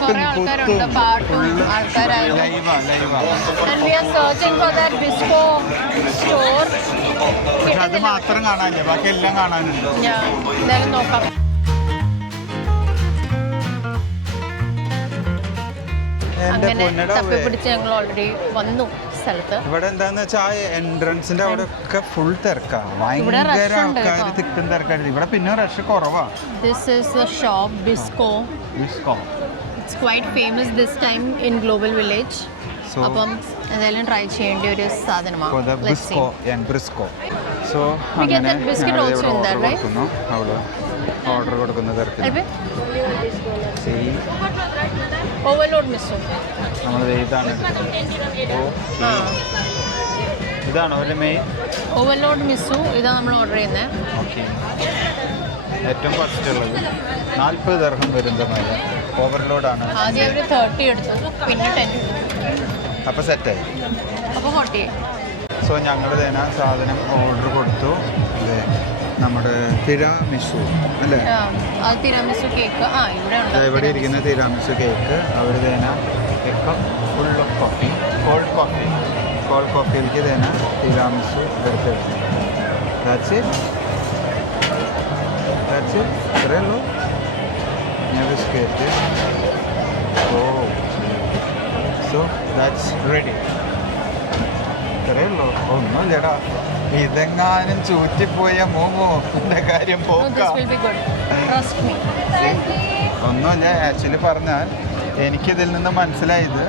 കുറേ ആൾക്കാരുണ്ട്, പാട്ടും ആൾക്കാരായിരുന്നു. And we are searching for that Bisco store. അത് മാത്രം കാണാനില്ല, ബാക്കി എല്ലാം കാണാനുണ്ട്. എന്തായാലും നോക്കാം. അങ്ങനെ തപ്പിപ്പിടിച്ച് ഞങ്ങൾ ഓൾറെഡി വന്നു സ്ഥലത്ത്. ഇവിടെ എന്താന്ന് വെച്ചാൽ എൻട്രൻസിന്റെ അവിടെ ഒക്കെ ഫുൾ തിരക്കാ, ഭയങ്കര ആൾക്കാർ തിക്കും തിരക്കായിട്ട്. ഇവിടെ പിന്നെ റഷ് കുറവാ. This is the shop Bisco. It's quite famous this time in global village. അപ്പം എന്തായാലും ട്രൈ ചെയ്യേണ്ട ഒരു സാധനമാണ്. സോ ഓർഡർ കൊടുക്കുന്ന തിരക്കിൽ ഓവർലോഡ് മിസ്സോ ഇതാണോ ഒരു മെയിൻ ഓവർലോഡ് മിസ്സു? ഇതാണ് നമ്മൾ ഓർഡർ ചെയ്യുന്നത്. ഓക്കെ, ഏറ്റവും ഫസ്റ്റ് ഉള്ളത് 40 ദിർഹം വരുന്നത് ഓവർലോഡാണ്. ആദ്യം അവർ 30 എടുത്തു, പിന്നെ 10, അപ്പോൾ സെറ്റായി, അപ്പോൾ 40. സോ ഞങ്ങൾ തന്നെ സാധനം ഓർഡർ കൊടുത്തു. അല്ലേ, നമ്മുടെ തിരാമിസു അല്ലേ, തിരാമിസു കേക്ക്. ഇവിടെ ഇരിക്കുന്ന തിരാമിസു കേക്ക് അവർ തന്നെ ഇപ്പം ഫുൾ ഓഫ് കോഫി, കോൾഡ് കോഫിയിലേക്ക് തന്നെ തിരാമിസു എടുത്തെടുത്തു. ദാറ്റ്സ് ഇറ്റ്, ഇത്രയേ ഉള്ളൂ. ഞാൻ ബിസ്ക്കറ്റ്. So that's ready. ഇത്രയേ ഉള്ളൂ, ഒന്നും ചേട്ടാ. ഇതെങ്ങാനും ചൂറ്റിപ്പോയ മോമോന്റെ കാര്യം പോക്കാം. ഒന്നുമില്ല, ആക്ച്വലി പറഞ്ഞാൽ എനിക്കിതിൽ നിന്ന് മനസ്സിലായത്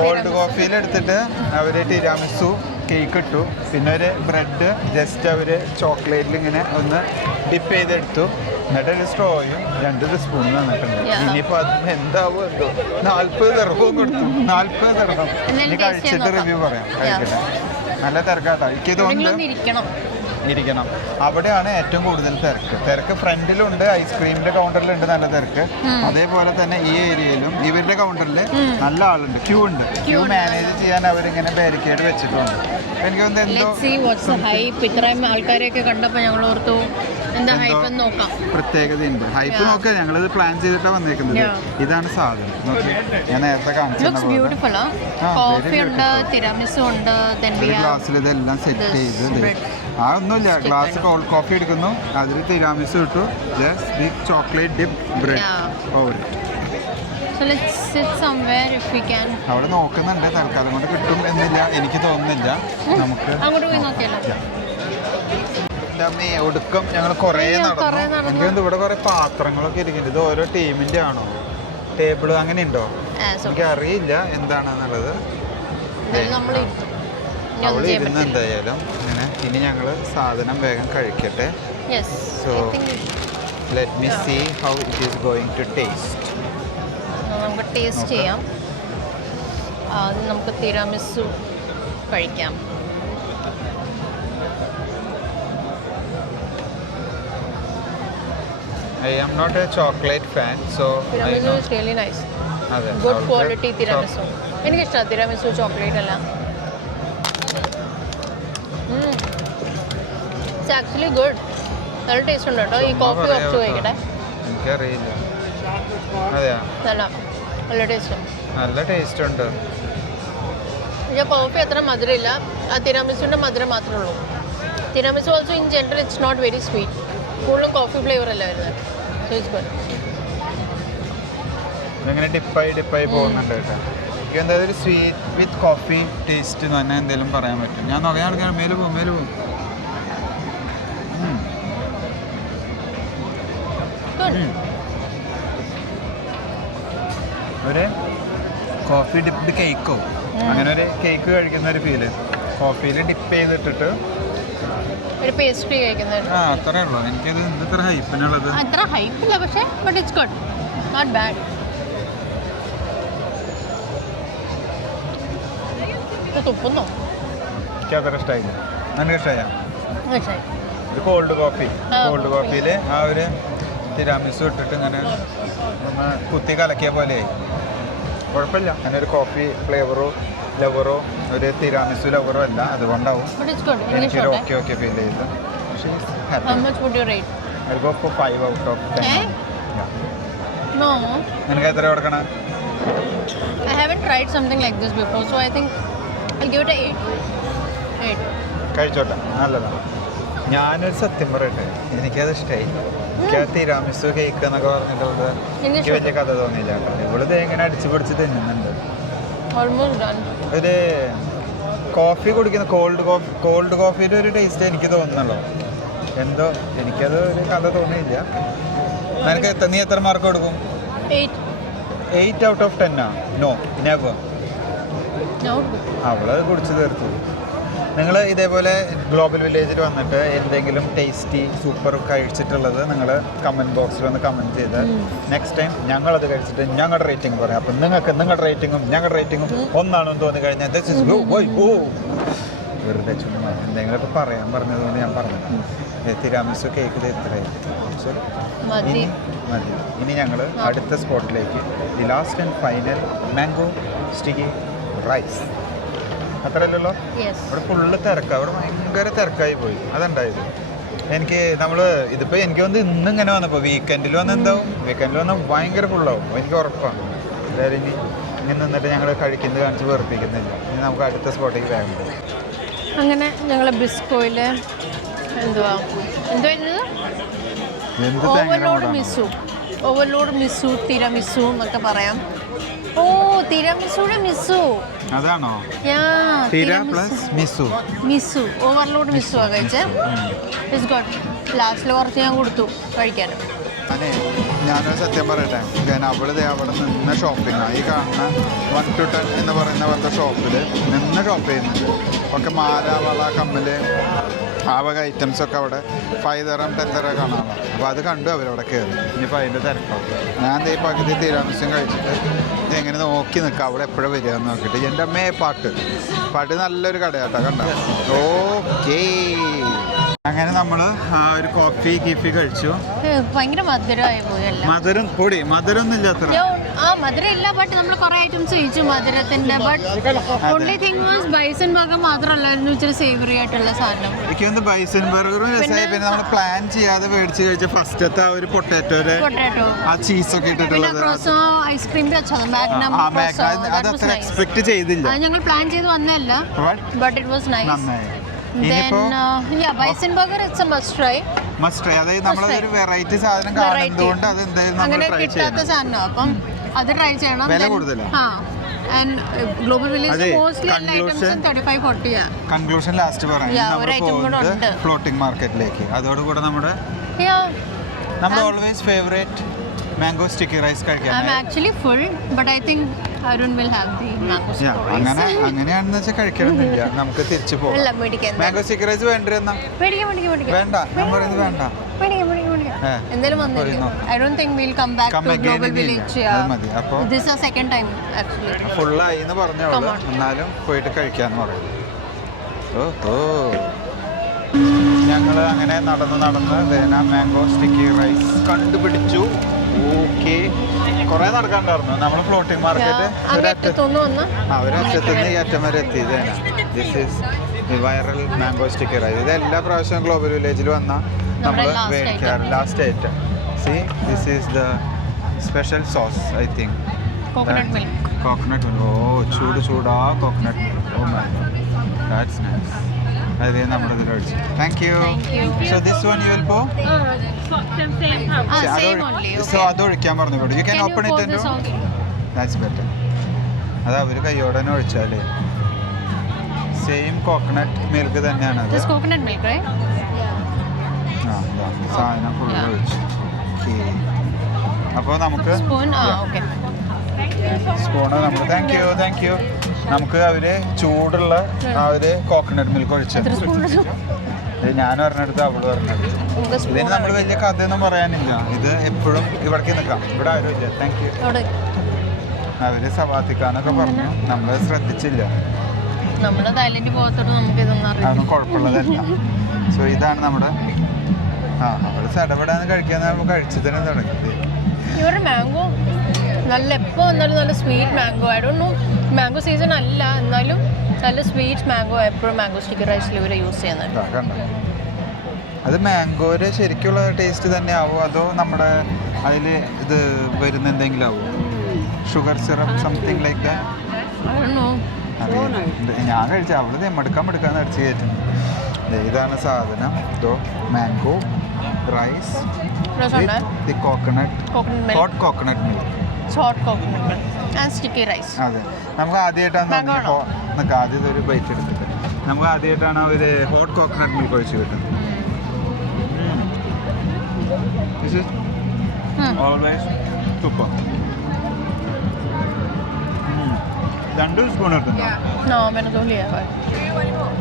കോൾഡ് കോഫിയിൽ എടുത്തിട്ട് അവർ ടിരാമിസു കേക്ക് ഇട്ടു, പിന്നെ ഒരു ബ്രെഡ് ജസ്റ്റ് അവർ ചോക്ലേറ്റിൽ ഇങ്ങനെ ഒന്ന് ഡിപ്പ് ചെയ്തെടുത്തു, എന്നിട്ട് ഒരു സ്ട്രോയും 2 സ്പൂൺ തന്നിട്ടുണ്ട്. ഇനിയിപ്പോൾ അത് എന്താവോ എന്തോ. 40 ദിർഹവും കൊടുത്തു, 40 ദിർഹം. ഇനി കഴിച്ചിട്ട് റിവ്യൂ പറയാം. കഴിക്കട്ടെ, നല്ല തിരക്കാട്ടോ. എനിക്ക് തോന്നുന്നു ഇരിക്കണം. അവിടെയാണ് ഏറ്റവും കൂടുതൽ തിരക്ക് ഫ്രണ്ടിലുണ്ട്, ഐസ്ക്രീമിന്റെ കൗണ്ടറിലുണ്ട് നല്ല തിരക്ക്. അതേപോലെ തന്നെ ഈ ഏരിയയിലും ഇവരുടെ കൗണ്ടറിൽ നല്ല ആളുണ്ട്, ക്യൂ ഉണ്ട്. ക്യൂ മാനേജ് ചെയ്യാൻ അവരിങ്ങനെ ബാരിക്കേഡ് വെച്ചിട്ടുണ്ട്. എനിക്ക് ഇത്രയും ആൾക്കാരെയൊക്കെ കണ്ടപ്പോൾ ഞങ്ങൾ ഓർത്തു എന്താ ഹൈപ്പ് നോക്കാം. പ്രത്യേകതയുണ്ട്, ഹൈപ്പ് നോക്കാം. ഞങ്ങളിത് പ്ലാൻ ചെയ്തിട്ടാണ് വന്നേക്കുന്നത്. ഇതാണ് സാധനം, ഞാൻ നേരത്തെ കാണിച്ചു. കോഫി ഉണ്ട്, തിരാമിസു ഉണ്ട്, ഗ്ലാസ്സിൽ ഇതെല്ലാം സെറ്റ് ചെയ്ത്. ഒന്നുമില്ല, ഗ്ലാസ് കോൾഡ് കോഫി എടുക്കുന്നു, അതിൽ തിരാമിസു ഇട്ടു, just chocolate dip bread over. അവിടെ നോക്കുന്നുണ്ട്, തൽക്കാലം കൊണ്ട് കിട്ടും എന്നില്ല, എനിക്ക് തോന്നുന്നില്ല. നമുക്ക് ഒടുക്കം ഞങ്ങൾ കുറേ നടന്നു. എനിക്ക് ഇവിടെ കുറെ പാത്രങ്ങളൊക്കെ ഇരിക്കുന്നുണ്ട്. ഇത് ഓരോ ടീമിന്റെ ആണോ, ടേബിള് അങ്ങനെ ഉണ്ടോ എനിക്ക് അറിയില്ല എന്താണെന്നുള്ളത്. അവൾ ഇരുന്ന് എന്തായാലും ഇങ്ങനെ. ഇനി ഞങ്ങൾ സാധനം വേഗം കഴിക്കട്ടെ. So let me see how it is going to taste. നമുക്ക് ടേസ്റ്റ് ചെയ്യാം. നമുക്ക് തിരാമിസു കഴിക്കാം. I am not a chocolate fan, so tiramisu is really nice. Good quality tiramisu. എനിക്ക് ഇഷ്ടമാണ് tiramisu, ചോക്ലേറ്റ് അല്ല. It's actually good. നല്ല ടേസ്റ്റ് ഉണ്ട് കേട്ടോ. ഈ കോഫി കുറച്ച് കഴിക്കട്ടെ. എനിക്കറിയില്ല. അതെയാ, നല്ല ടേസ്റ്റ്, നല്ല ടേസ്റ്റ് ഉണ്ട്. പക്ഷേ കോഫി അത്ര മധുരമില്ല, ആ തിരാമിസുവിൻ്റെ മധുരം മാത്രമേ ഉള്ളൂ. Tiramisu also in general it's not very sweet, കൂടുതലും കോഫി ഫ്ലേവർ അല്ല വരുന്നത്. So it's good. ഇങ്ങനെ ഡിപ്പായി പോകുന്നുണ്ട് കേട്ടോ. എനിക്ക് എന്തായാലും ഒരു സ്വീറ്റ് വിത്ത് കോഫി ടേസ്റ്റ് എന്ന് തന്നെ എന്തെങ്കിലും പറയാൻ പറ്റും. ഞാൻ നോക്കാൻ മേലെ പോകും. ഒരു കോഫി ഡിപ്ഡ് കേക്കോ അങ്ങനെ ഒരു കേക്ക് കഴിക്കുന്ന ഒരു ഫീല്. കോഫിയിൽ ഡിപ്പ് ചെയ്തിട്ടിട്ട് ഒരു പേസ്ട്രി കഴിക്കുന്നുണ്ട്. ആ അത്രേ ഉള്ളൂ. എനിക്കത് ഇത്ര ഹൈപ്പിനുള്ളത്. അത്ര ഹൈപ്പില്ല പക്ഷേ but it's good, not bad. തുപ്പുന്നോ? എനിക്ക് അത്ര ഇഷ്ടമായില്ല. നിനക്ക് ഇഷ്ടമായ? ശരി. ഇത് കോൾഡ് കോഫി. കോൾഡ് കോഫിയിൽ ആ ഒരു തിരാമിസു ഇട്ടിട്ട് ഇങ്ങനെ ഒന്ന് കുത്തി കലക്കിയ പോലെയായി. കുഴപ്പമില്ല. അങ്ങനെ ഒരു കോഫി ഫ്ലേവറോ ലവറോ ഒരു തിരാമിസു ലവറോ അല്ല, അതുകൊണ്ടാവും എനിക്കൊരു ഓക്കെ ഫീൽ ചെയ്ത്. I'll go for 5 out of 10. No. നിനക്ക് എത്ര കൊടുക്കണം? I haven't tried something like this before, so I think I'll give it a 8. കഴിച്ചോട്ടെ, നല്ലതാണ്. ഞാനൊരു സത്യം പറയട്ടെ, എനിക്കത് ഇഷ്ടമായി. എനിക്ക് ആ തിരാമിസു കേക്ക് എന്നൊക്കെ പറഞ്ഞിട്ടുള്ളത് എനിക്ക് വലിയ കഥ തോന്നിയില്ല കേട്ടോ. ഇവളിത് എങ്ങനെ അടിച്ചു പിടിച്ച് തിന്നുന്നുണ്ട്. ഒരു കോഫി കുടിക്കുന്ന കോൾഡ് കോഫിയുടെ ഒരു ടേസ്റ്റ് എനിക്ക് തോന്നുന്നുള്ളൂ. എന്തോ എനിക്കത് ഒരു കഥ തോന്നിയില്ല. നിനക്ക് നീ എത്ര മാർക്ക് കൊടുക്കും? 8 out of 10 നോ നെവർ. അവളത് കുടിച്ചു തീർത്തു. നിങ്ങൾ ഇതേപോലെ ഗ്ലോബൽ വില്ലേജിൽ വന്നിട്ട് എന്തെങ്കിലും ടേസ്റ്റി സൂപ്പർ കഴിച്ചിട്ടുള്ളത് നിങ്ങൾ കമൻറ്റ് ബോക്സിൽ ഒന്ന് കമൻറ്റ് ചെയ്ത് നെക്സ്റ്റ് ടൈം ഞങ്ങളത് കഴിച്ചിട്ട് ഞങ്ങളുടെ റേറ്റിംഗ് പറയാം. അപ്പം നിങ്ങൾക്ക് നിങ്ങളുടെ റേറ്റിംഗും ഞങ്ങളുടെ റേറ്റിംഗും ഒന്നാണെന്ന് തോന്നി കഴിഞ്ഞാൽ വെറുതെ ചുമ്മാ എന്തെങ്കിലുമൊക്കെ പറയാൻ പറഞ്ഞതുകൊണ്ട് ഞാൻ പറഞ്ഞു. തിരാമിസു കേക്ക് ഇത് എത്രയായി? മതി. ഇനി ഞങ്ങൾ അടുത്ത സ്പോട്ടിലേക്ക്, the last and final mango sticky rice. അത്രയല്ലല്ലോ? അവിടെ ഫുള്ള് തിരക്കാണ്. അവിടെ ഭയങ്കര തിരക്കായി പോയി. അതുണ്ടായത് എനിക്ക് ഇതിപ്പോൾ എനിക്ക് വന്ന് ഇന്നിങ്ങനെ വന്നപ്പോൾ വീക്കെൻഡിൽ വന്ന് എന്താവും? വീക്കെൻഡിൽ വന്നാൽ ഭയങ്കര ഫുള്ളാവും, എനിക്ക് ഉറപ്പാണ്. അതായത് ഇനി നിന്നിട്ട് ഞങ്ങൾ കഴിക്കുന്നത് കാണിച്ച് വെറുപ്പിക്കുന്നില്ല. ഇനി നമുക്ക് അടുത്ത സ്പോട്ടിലേക്ക് വേഗം പോകും. അങ്ങനെ ഞങ്ങൾ ബിസ്കോയിൽ ഓവർലോഡ് മിസ്സു തിരമിസു എന്നൊക്കെ പറയാം. ഓ തിരമിസുടെ മിസ്സു അതാണോ? മിസ്സു ഓവർലോഡ് മിസ്സു ആ കഴിച്ചത്. It's good. ലാസ്റ്റിൽ കുറച്ച് ഞാൻ കൊടുത്തു കഴിക്കാനും. ഞാനൊരു സത്യം പറയട്ടെ, ഞാൻ അവിടെ നിന്ന് ഷോപ്പിംഗാണ്. ഈ കാണുന്ന 1 to 10 എന്ന് പറയുന്ന പോലത്തെ ഷോപ്പിൽ നിന്ന് ഷോപ്പ് ചെയ്യുന്നുണ്ട്. ഒക്കെ മാല, വള, കമ്മല്, ആ വക ഐറ്റംസൊക്കെ അവിടെ 5 തരം 10 തരം കാണാമല്ലോ. അപ്പോൾ അത് കണ്ടു അവരവിടെ കയറി. ഇനിയിപ്പോൾ അതിൻ്റെ തിരക്കാവും. ഞാൻ ഈ പകുതി തിരാമിസും കഴിച്ചിട്ട് എങ്ങനെ നോക്കി നിൽക്കാം അവിടെ എപ്പോഴും വരിക എന്ന് നോക്കിയിട്ട്. എൻ്റെ അമ്മയെ പാട്ട് നല്ലൊരു കടയാട്ടോ, കണ്ട. ഓക്കേ, അങ്ങനെ നമ്മൾ ആ ഒരു കോഫി കീഫി കഴിച്ചു. ഭയങ്കര മധുരമായി പോയി. മധുരമൊന്നും ഇല്ലാത്ത മധുരം ഇല്ല, ബട്ട് നമ്മൾ കുറെ ഐറ്റംസ് കഴിച്ചു മധുരത്തിന്റെ. But only thing was bison burger മാത്രമല്ലായിരുന്നു ഇച്ചിരി സേവറി ആയിട്ടുള്ള സാധനം. എനിക്ക് തോന്നുന്നു ബൈസൺ ബർഗറും രസമായി. പിന്നെ നമ്മൾ പ്ലാൻ ചെയ്യാതെ മേടിച്ച് കഴിച്ച ഫസ്റ്റത്തെ ആ ഒരു പൊട്ടാറ്റോ ആ ചീസൊക്കെ ഇട്ടിട്ടുള്ളത് ഐസ്ക്രീമിന്റെ അത് എക്സ്പെക്ട് ചെയ്തില്ല. ഞങ്ങൾ പ്ലാൻ ചെയ്ത് വന്നതല്ല, but it was nice. Bison burger it's A must try. അതായത് നമ്മളൊരു വെറൈറ്റി സാധനം കാണുന്നതുകൊണ്ട് അത് എന്തായാലും നമ്മൾ ട്രൈ ചെയ്യണം. അപ്പം അത് ട്രൈ ചെയ്യണം. വില കൂടുതലാണ്. ഗ്ലോബൽ വില്ലേജ് മോസ്റ്റ്ലി എല്ലാ ഐറ്റംസും 35-40 ആണ്. കൺക്ലൂഷൻ ലാസ്റ്റ് പറയാം. ഫ്ലോട്ടിംഗ് മാർക്കറ്റിലേക്ക്. അതോടുകൂടെ നമ്മുടെ always favourite mango sticky rice കഴിക്കാൻ. I'm actually full, but I think Arun will have the mango sticky rice. അങ്ങനെയാണെന്ന് വെച്ചാൽ കഴിക്കണമെന്നില്ല, നമുക്ക് തിരിച്ചു പോകാം. മാംഗോ സ്റ്റിക്കി റൈസ് വേണ്ടെന്നാ? വേണ്ട, ഞാൻ പറയുന്നത് വേണ്ട. എന്തായാലും വന്നില്ല. I don't think we'll come back to Global Village. This is our second time actually. ഫുള്ളായി എന്ന് പറഞ്ഞോളൂ, എന്നാലും പോയിട്ട് കഴിക്കാന്ന് പറയും. ഞങ്ങൾ അങ്ങനെ നടന്ന് മാംഗോ സ്റ്റിക്കി റൈസ് കണ്ടുപിടിച്ചു. ഓക്കെ, കുറേ നടക്കാണ്ടായിരുന്നു. നമ്മൾ ഫ്ലോട്ടിംഗ് മാർക്കറ്റ് ഒരറ്റത്തുനിന്ന് ഈ അറ്റം വരെ എത്തിയതാണ്. This is viral mango sticky rice. ഇത് എല്ലാ പ്രാവശ്യവും ഗ്ലോബൽ വില്ലേജിൽ വന്നാൽ നമ്മൾ മേടിക്കാറ്. Last item. See, this is the special sauce, I think coconut milk. ചൂടാ coconut milk. Oh my god, that's nice. അതെ, നമ്മുടെ ഇതിൽ ഒഴിച്ചു. Thank you. So this one you will go. So അത് ഒഴിക്കാൻ പറഞ്ഞു കൂടി. You can open it and that's better. അത് അവർ കയ്യോടെ തന്നെ ഒഴിച്ചാലേ. സെയിം കോക്കനട്ട് മിൽക്ക് തന്നെയാണ് അത്. കോക്കനട്ട് മിൽക്ക്, സാധനം ഫുള്ള് ഒഴിച്ചു. ഓക്കെ, അപ്പോൾ നമുക്ക് സ്പൂൺ ഓക്കെ. സ്പൂണ് നമുക്ക് താങ്ക് യു. നമുക്ക് അവര് ചൂടുള്ള ആ ഒരു കോക്കനട്ട് മിൽക്ക് ഒഴിച്ചത്. ഞാൻ പറഞ്ഞെടുത്ത് അവള് പറഞ്ഞെടുത്ത്. ഇതിന് നമ്മൾ വലിയ കഥയൊന്നും പറയാനില്ല. ഇത് എപ്പോഴും ഇവിടേക്ക് നിൽക്കാം. ഇവിടെ ആരും ഇല്ല. Thank you. അവര് സവാത്തിക്കാനൊക്കെ പറഞ്ഞു, നമ്മള് ശ്രദ്ധിച്ചില്ല. അതൊന്നും കുഴപ്പമുള്ളതല്ല. സോ ഇതാണ് നമ്മുടെ നമ്മള് സടപെടാന്ന് കഴിക്കാന്ന് നമ്മൾ കഴിച്ചതിന് തുടങ്ങിയത്. ഇവരുടെ മാംഗോ നല്ല എപ്പോൾ വന്നാലും നല്ല sweet mango. I don't know, mango season അല്ല എന്നാലും നല്ല സ്വീറ്റ് മാംഗോ. എപ്പോഴും മാംഗോ സ്റ്റിക്കി റൈസിൽ ഇവർ യൂസ് ചെയ്യുന്നത്. അത് മാംഗോയുടെ ശരിക്കുള്ള ടേസ്റ്റ് തന്നെ ആവും, അതോ നമ്മുടെ അതിൽ ഇത് വരുന്ന എന്തെങ്കിലും ആവും? ഷുഗർ സിറപ്പ് സംതിങ് ലൈക്ക് ഞാൻ കഴിച്ച അവള് മടുക്കാന്ന് അടിച്ച് കയറ്റുന്നു. ഇതാണ് സാധനം. Mango rice hot coconut milk. അതെ, നമുക്ക് ആദ്യമായിട്ടാണ് ആദ്യം ഒരു ബൈറ്റ് എടുത്തിട്ട് നമുക്ക് ആദ്യമായിട്ടാണ് അവര് ഹോട്ട് കോക്കനട്ട് മിൽക്ക് ഒഴിച്ച് കിട്ടുന്നത്. Always super. 2 സ്പൂൺ എടുത്തുണ്ടോ?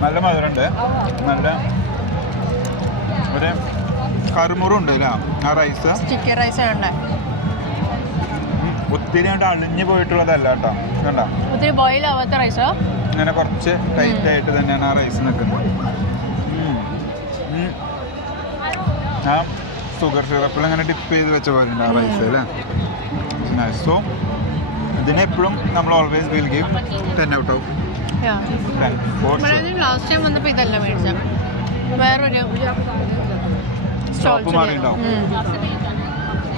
നല്ല മധുരമുണ്ട്, നല്ല ഒരു കറുമുറുണ്ട് അല്ലേ ആ റൈസ്. ചിക്കൻ റൈസ് ഒത്തിരി അളിഞ്ഞു പോയിട്ടുള്ളതല്ല കേട്ടോ, കണ്ടോ? ഒത്തിരി ബോയിൽ ആവാത്ത റൈസോ? ഇങ്ങനെ കുറച്ച് ടൈറ്റ് ആയിട്ട് തന്നെയാണ് ആ റൈസ് നിൽക്കുന്നത്. ആ ഷുഗർ സിറപ്പിൽ ഇങ്ങനെ ഡിപ്പ് ചെയ്ത് വെച്ച പോലെ ഉണ്ട് ആ റൈസ് അല്ലേ. സോ ഇതിനെപ്പോഴും നമ്മൾ always will give 10 out of 10. Last time വന്നപ്പോൾ ഇതല്ല മേടിച്ചത്, വേറൊരു സ്റ്റോപ്പ് മാറി ഉണ്ടാവും.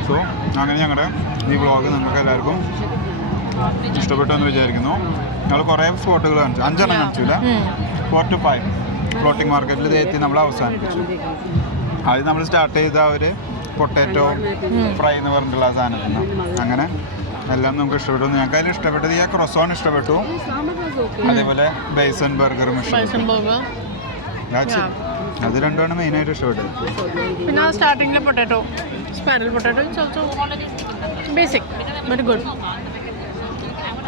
സോ അങ്ങനെ ഞങ്ങളുടെ ഈ വ്ളോഗ് നിങ്ങൾക്ക് എല്ലാവർക്കും ഇഷ്ടപ്പെട്ടു എന്ന് വിചാരിക്കുന്നു. ഞങ്ങൾ കുറേ സ്പോട്ടുകൾ കാണിച്ചു, 5 കാണിച്ചില്ല, 4 to 5 ഫ്ലോട്ടിംഗ് മാർക്കറ്റിൽ എത്തി നമ്മൾ അവസാനിപ്പിച്ചു. ആദ്യം നമ്മൾ സ്റ്റാർട്ട് ചെയ്ത ഒരു പൊട്ടാറ്റോ ഫ്രൈ എന്ന് പറഞ്ഞിട്ടുള്ള സാധനത്തിൽ നിന്ന് അങ്ങനെ എല്ലാം നമുക്ക് ഇഷ്ടപ്പെട്ടു. ഞങ്ങൾക്ക് അതിൽ ഇഷ്ടപ്പെട്ടത് ഈ ക്രൊസോൺ ഇഷ്ടപ്പെട്ടു, അതേപോലെ ബേസൻ ബർഗറും ഇഷ്ടപ്പെട്ടു. അത് രണ്ടുമാണ് മെയിനായിട്ട് ഇഷ്ടപ്പെട്ടത്. പിന്നെ സ്റ്റാർട്ടിങ്ങിലെ potato, spiral potato basic very good.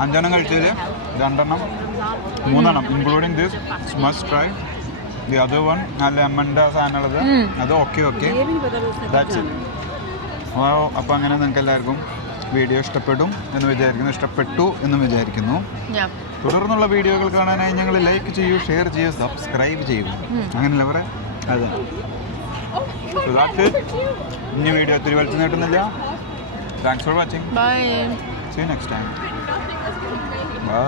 5 കഴിച്ചതിൽ 2 3 including this must try. The other one ആ ലെമണിൻ്റെ സാധനമുള്ളത് അത് ഓക്കെ. That's it. അപ്പോൾ അങ്ങനെ നിങ്ങൾക്ക് എല്ലാവർക്കും വീഡിയോ ഇഷ്ടപ്പെട്ടു എന്ന് വിചാരിക്കുന്നു. തുടർന്നുള്ള വീഡിയോകൾ കാണാനായി ഞങ്ങൾ ലൈക്ക് ചെയ്യൂ, ഷെയർ ചെയ്യൂ, സബ്സ്ക്രൈബ് ചെയ്യൂ. അങ്ങനെയല്ല പറയാം. അതെ, ഇനി വീഡിയോ ഒത്തിരി വലിച്ചു നീട്ടുന്നില്ല. Thanks for watching. Bye. See you next time. By.